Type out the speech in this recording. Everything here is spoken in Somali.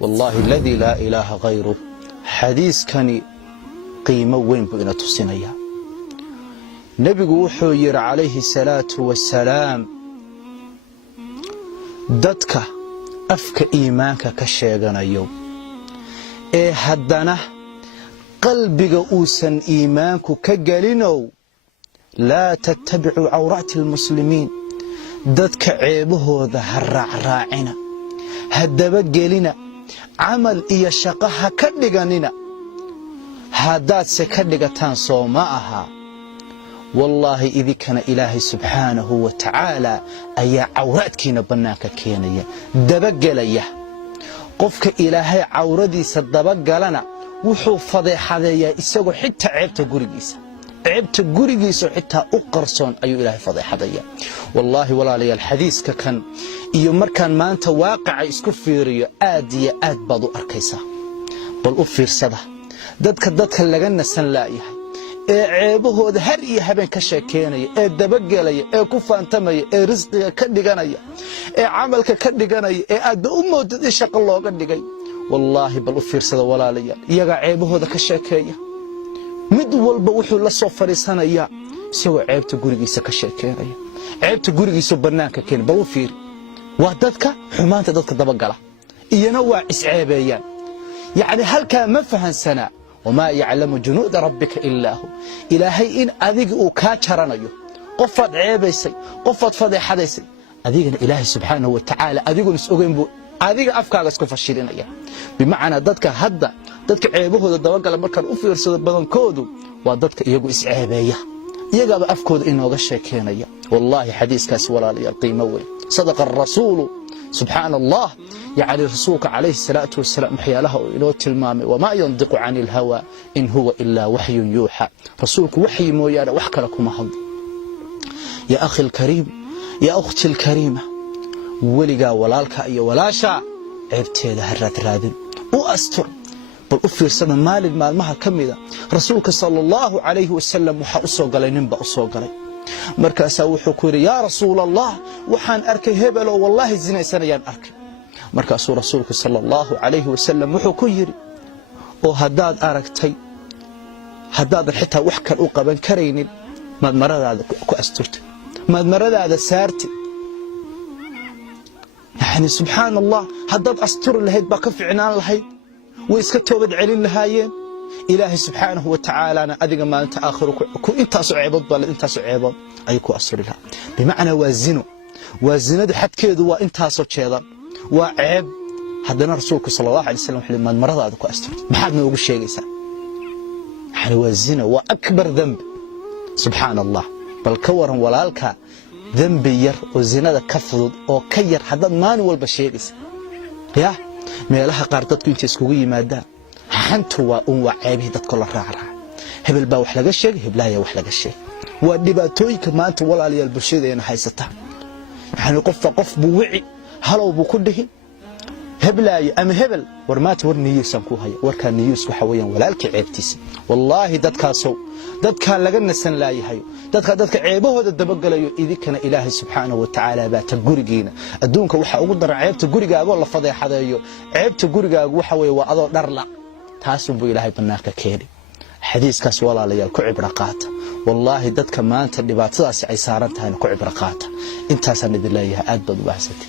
والله الذي لا إله غيره حديث كان قيمة وين بغينا تصينيا نبي وحير عليه الصلاة والسلام دتك أفك إيمانك كشيغان يوم هدنا قلبك أوسن إيمانك كجلينو لا تتبعوا عورات المسلمين دتك عيبه ظهر راعنا هدبا جلينا عمل إيا شقها كدغاننا هادات سكدغتان صوماها والله إذا كان إلهي سبحانه وتعالى أي عوراتكينا بناك كينيا دبقليا قفك إلهي عوردي سدبقلنا وحو فضيحة إساقو حتى عيبت قريقيسو حتى أقرصون أي إلهي فضيحة والله ولا لي الحديث كان إيو مركان ما أنت واقع إسكفيريو آدية آد بادو أركيسا بل أفير صدا دادك اللغان نسان لايها ceebahooda har iyo habeen ka sheekeynaya dabagalaya ku faantamaya risqiga ka dhiganaya amalka ka dhiganaya aad u moodid shaqo looga dhigay wallahi bal u fiirsada walaalayaal iyaga ceebahooda ka sheekeeya mid walba wuxuu la soo fariisanaya isagoo ceebta gurigiisa ka sheekeynaya ceebta gurigiisa banaanka keen bal u fiir waa dadka xumaanta dadka dabagala iyana waa isceebeeyaan yani halka ma fahansana وما يعلم جنود ربك إلا هو إلهي إن أذيك وكاترنايو قفت عيبيسي قفت فضيحديسي أذيك إلهي سبحانه وتعالى أذيك نسوقين بو أذيك أفكار اسكو فشيلينيا بمعنى ددك هدا ددك عيبهooda dabagala markan u fiirsado badankoodu waa dadka iyagu isceebeeya iyaga afkooda inooga sheekeynaya wallahi xadiiskaas walaalayaal qiimo weyn sadaqa ar-rasuul سبحان الله يعني رسولك عليه الصلاة والسلام حياله إنه تلمامي وما ينطق عن الهوى إن هو إلا وحي يوحى رسولك وحي مويانا وحكى لكم هذا يا أخي الكريم يا أختي الكريمة ولقى ولالك أي ولاشا عبتي ذا هرات رادن وأستر بل أفير سنة مال المال مها كمذا رسولك صلى الله عليه وسلم وحا أصوغ لي ننبأ أصوغ لي markaas wuxuu ku yiri ya rasuul allah waxaan arkay hebel oo wallahi zinaysanayaan arkay markaas rasuulku sallallahu alayhi wasallam wuxuu ku yiri oo hadaad aragtay hadaad xitaa wax kale u qaban kareynin madmaradaada ku asturtay madmaradaada saartay yani subhanallah hadaad astur lahayd ba ka fiicnaan lahayd way iska toobad celin lahaayeen إلهي سبحانه وتعالى أنا أذيك ما أنت آخر أنت عباد بل أنت عباد أيكو أصر لها بمعنى وازنه ده حد كده وأنت صوت شيئا وعيب حدنا رسولك صلى الله عليه وسلم لما المرض هذا كو أصر ما حد ما يقول شيء يسا يعني وازنه وأكبر ذنب سبحان الله بل كورا ولا لك ذنب ير وزنا ده كفض أو كير حدا ما نقول بشيء يسا يا ما لها قارتك أنت سكوي ماذا حنت وعيبه دد كل راعرا هبل با wax laga sheeg heblaaya wax laga sheeg waa dhibaatooyinka maanta walaalayaal bulshadeena haysata waxaan qof buu wici halow buu ku dhihin heblaaya ama hebel warmaata warniyeysan ku haya warka niyus waxa weeyaan walaalkii ceebtiisa wallahi dadka laga nasan laayahay dadka ceebahooda dabagalayo idinkana ilaahay subhanahu wa ta'ala ba ta gurigeena adduunka waxa ugu daran ceebta gurigaaga la fadeexadeeyo ceebta gurigaaga waxa weey waa adoo dharla taasoo buu ilaahay banaanka keenay xadiiskaas walaalayaal ku cibra qaata wallahi dadka maanta dhibaatadaas ay saaran tahay ku cibra qaata intaas aan idin leeyahay aad baad u baahsatay